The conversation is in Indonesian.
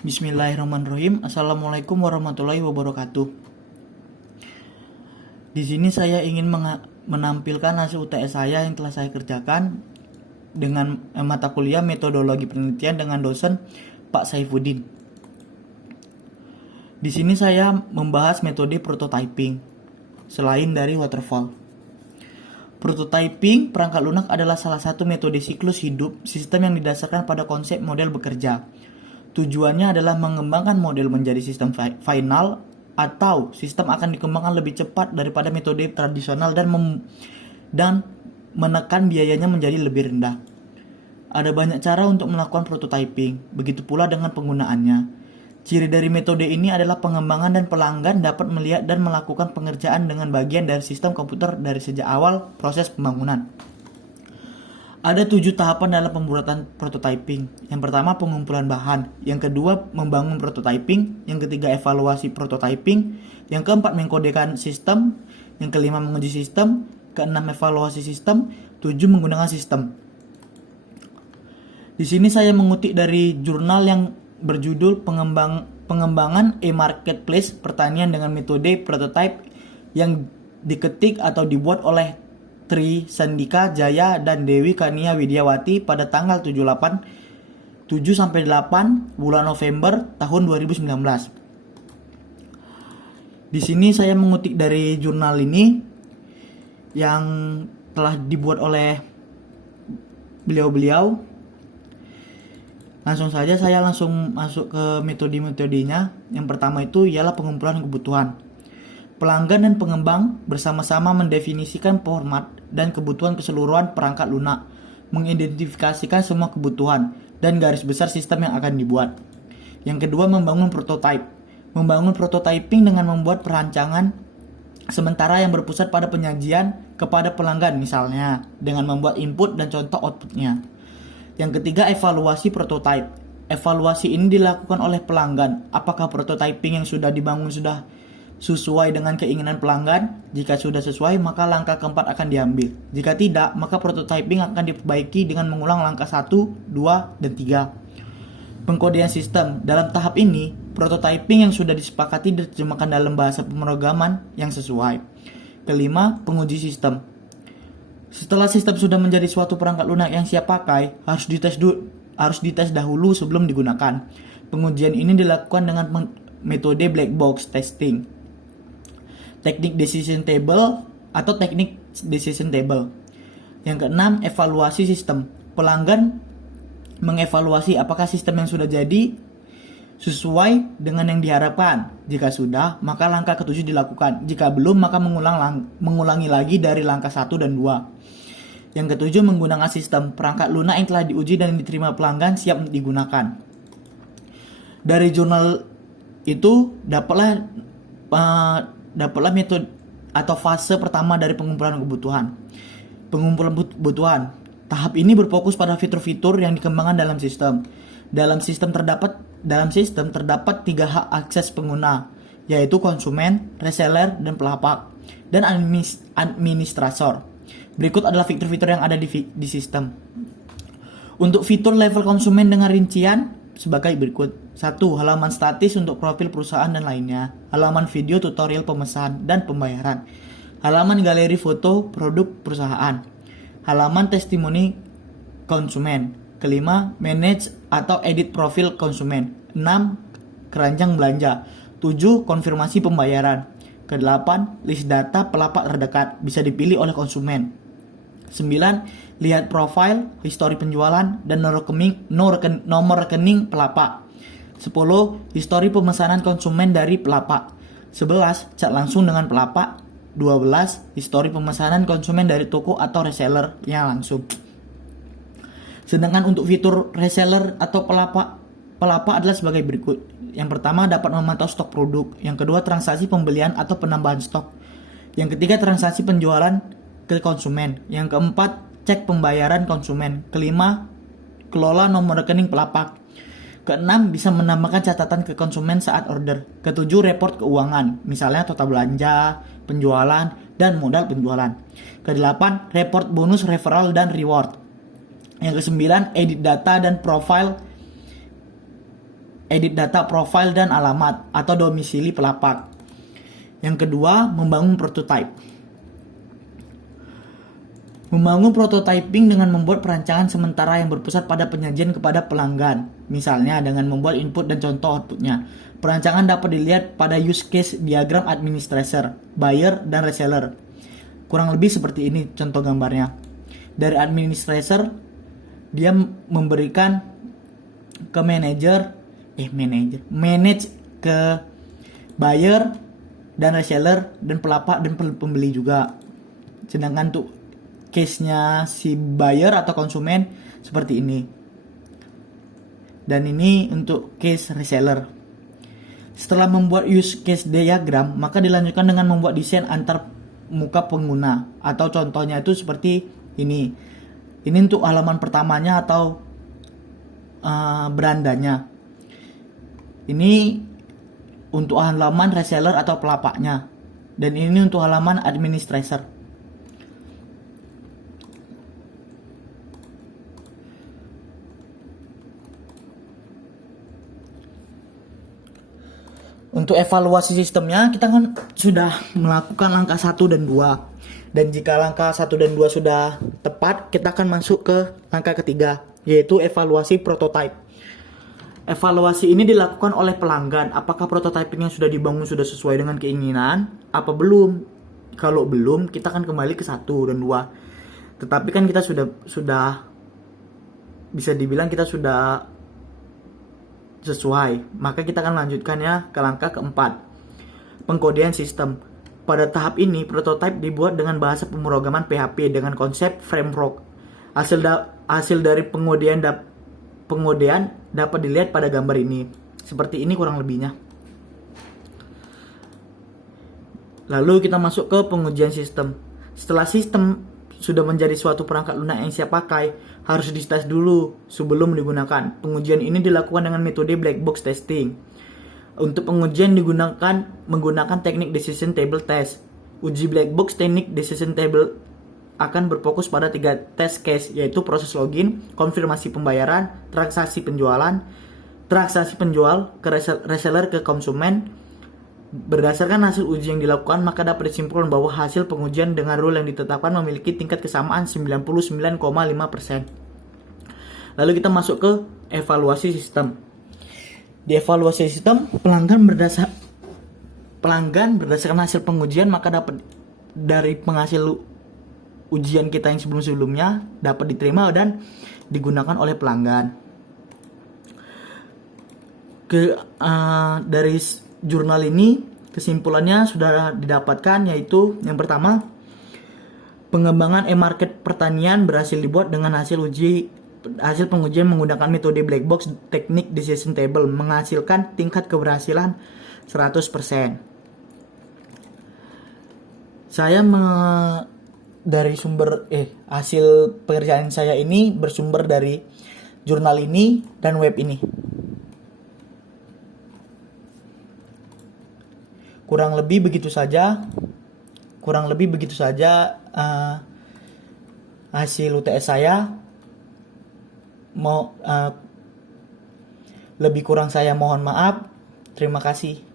Bismillahirrahmanirrahim. Assalamualaikum warahmatullahi wabarakatuh. Di sini saya ingin menampilkan hasil UTS saya yang telah saya kerjakan dengan mata kuliah metodologi penelitian dengan dosen Pak Saifuddin. Di sini saya membahas metode prototyping selain dari waterfall. Prototyping perangkat lunak adalah salah satu metode siklus hidup sistem yang didasarkan pada konsep model bekerja. Tujuannya adalah mengembangkan model menjadi sistem final atau sistem akan dikembangkan lebih cepat daripada metode tradisional dan menekan biayanya menjadi lebih rendah. Ada banyak cara untuk melakukan prototyping, begitu pula dengan penggunaannya. Ciri dari metode ini adalah pengembangan dan pelanggan dapat melihat dan melakukan pengerjaan dengan bagian dari sistem komputer dari sejak awal proses pembangunan. Ada 7 tahapan dalam pembuatan prototyping. Yang pertama, pengumpulan bahan. Yang kedua, membangun prototyping. Yang ketiga, evaluasi prototyping. Yang keempat, mengkodekan sistem. Yang kelima, menguji sistem. Keenam, evaluasi sistem. 7, menggunakan sistem. Di sini saya mengutip dari jurnal yang berjudul Pengembangan e-marketplace pertanian dengan metode prototype yang diketik atau dibuat oleh Tri Sandika Jaya dan Dewi Kania Widiawati pada tanggal 7-8 bulan November tahun 2019. Di sini saya mengutip dari jurnal ini yang telah dibuat oleh beliau-beliau. Langsung saja saya langsung masuk ke metode-metodenya. Yang pertama itu ialah pengumpulan kebutuhan. Pelanggan dan pengembang bersama-sama mendefinisikan format dan kebutuhan keseluruhan perangkat lunak, mengidentifikasikan semua kebutuhan dan garis besar sistem yang akan dibuat. Yang kedua, membangun prototype. Membangun prototyping dengan membuat perancangan sementara yang berpusat pada penyajian kepada pelanggan, misalnya dengan membuat input dan contoh outputnya. Yang ketiga, evaluasi prototype. Evaluasi ini dilakukan oleh pelanggan. Apakah prototyping yang sudah dibangun sudah sesuai dengan keinginan pelanggan? Jika sudah sesuai, maka langkah keempat akan diambil. Jika tidak, maka prototyping akan diperbaiki dengan mengulang langkah 1, 2, dan 3. Pengkodean sistem. Dalam tahap ini, prototyping yang sudah disepakati diterjemahkan dalam bahasa pemrograman yang sesuai. Kelima, penguji sistem. Setelah sistem sudah menjadi suatu perangkat lunak yang siap pakai, harus dites dahulu sebelum digunakan. Pengujian ini dilakukan dengan metode black box testing. Teknik decision table atau teknik decision table. Yang keenam, evaluasi sistem. Pelanggan mengevaluasi apakah sistem yang sudah jadi sesuai dengan yang diharapkan. Jika sudah, maka langkah ketujuh dilakukan. Jika belum, maka mengulangi lagi dari langkah 1 dan 2. Yang ketujuh, menggunakan sistem. Perangkat lunak yang telah diuji dan diterima pelanggan siap digunakan. Dari jurnal itu dapatlah metode atau fase pertama dari pengumpulan kebutuhan. Pengumpulan kebutuhan. Tahap ini berfokus pada fitur-fitur yang dikembangkan dalam sistem. Dalam sistem terdapat 3 hak akses pengguna, yaitu konsumen, reseller, dan pelapak, dan administrator. Berikut adalah fitur-fitur yang ada di sistem. Untuk fitur level konsumen dengan rincian sebagai berikut. 1. Halaman statis untuk profil perusahaan dan lainnya. Halaman video tutorial pemesan dan pembayaran. Halaman galeri foto produk perusahaan. Halaman testimoni konsumen. Kelima, manage atau edit profil konsumen. 6. Keranjang belanja. 7. Konfirmasi pembayaran. Ke-8, list data pelapak terdekat bisa dipilih oleh konsumen. 9. Lihat profil, histori penjualan, dan nomor rekening pelapak. 10. Histori pemesanan konsumen dari pelapak. 11. Chat langsung dengan pelapak. 12. Histori pemesanan konsumen dari toko atau resellernya langsung. Sedangkan untuk fitur reseller atau pelapak adalah sebagai berikut. Yang pertama, dapat memantau stok produk. Yang kedua, transaksi pembelian atau penambahan stok. Yang ketiga, transaksi penjualan ke konsumen. Yang keempat, cek pembayaran konsumen. Kelima, kelola nomor rekening pelapak. Keenam, bisa menambahkan catatan ke konsumen saat order. Ketujuh, report keuangan, misalnya total belanja, penjualan, dan modal penjualan. Kedelapan, report bonus, referral, dan reward. Yang kesembilan, edit data dan profile edit data profil dan alamat atau domisili pelapak. Yang kedua, membangun prototype. Membangun prototyping dengan membuat perancangan sementara yang berpusat pada penyajian kepada pelanggan. Misalnya dengan membuat input dan contoh outputnya. Perancangan dapat dilihat pada use case diagram administrator, buyer, dan reseller. Kurang lebih seperti ini contoh gambarnya. Dari administrator, dia memberikan ke manage ke buyer dan reseller dan pelapak dan pembeli juga. Sedangkan untuk case-nya si buyer atau konsumen seperti ini. Dan ini untuk case reseller. Setelah membuat use case diagram, maka dilanjutkan dengan membuat desain antar muka pengguna atau contohnya itu seperti ini. Ini untuk halaman pertamanya atau berandanya. Ini untuk halaman reseller atau pelapaknya. Dan ini untuk halaman administrator. Untuk evaluasi sistemnya, kita kan sudah melakukan langkah 1 dan 2. Dan jika langkah 1 dan 2 sudah tepat, kita akan masuk ke langkah ketiga, yaitu evaluasi prototype. Evaluasi ini dilakukan oleh pelanggan, apakah prototyping yang sudah dibangun sudah sesuai dengan keinginan, apa belum. Kalau belum, kita akan kembali ke 1 dan 2. Tetapi kan kita sudah bisa dibilang kita sudah sesuai, maka kita akan lanjutkannya ke langkah keempat, pengkodean sistem. Pada tahap ini, prototype dibuat dengan bahasa pemrograman PHP dengan konsep framework. Hasil dari pengodean dapat dilihat pada gambar ini. Seperti ini kurang lebihnya. Lalu kita masuk ke pengujian sistem. Setelah sistem sudah menjadi suatu perangkat lunak yang siap pakai, harus dites dulu sebelum digunakan. Pengujian ini dilakukan dengan metode black box testing. Untuk pengujian menggunakan teknik decision table test. Uji black box teknik decision table akan berfokus pada 3 test case, yaitu proses login, konfirmasi pembayaran, transaksi penjual ke reseller ke konsumen. Berdasarkan hasil uji yang dilakukan, maka dapat disimpulkan bahwa hasil pengujian dengan rule yang ditetapkan memiliki tingkat kesamaan 99,5%. Lalu kita masuk ke evaluasi sistem. Di evaluasi sistem, pelanggan berdasarkan hasil pengujian, maka dapat dari penghasil ujian kita yang sebelum-sebelumnya dapat diterima dan digunakan oleh pelanggan. Dari jurnal ini kesimpulannya sudah didapatkan, yaitu yang pertama, pengembangan e-market pertanian berhasil dibuat dengan hasil pengujian menggunakan metode black box teknik decision table menghasilkan tingkat keberhasilan 100%. Saya dari hasil pekerjaan saya ini bersumber dari jurnal ini dan web ini. Kurang lebih begitu saja hasil UTS saya. Lebih kurang saya mohon maaf. Terima kasih.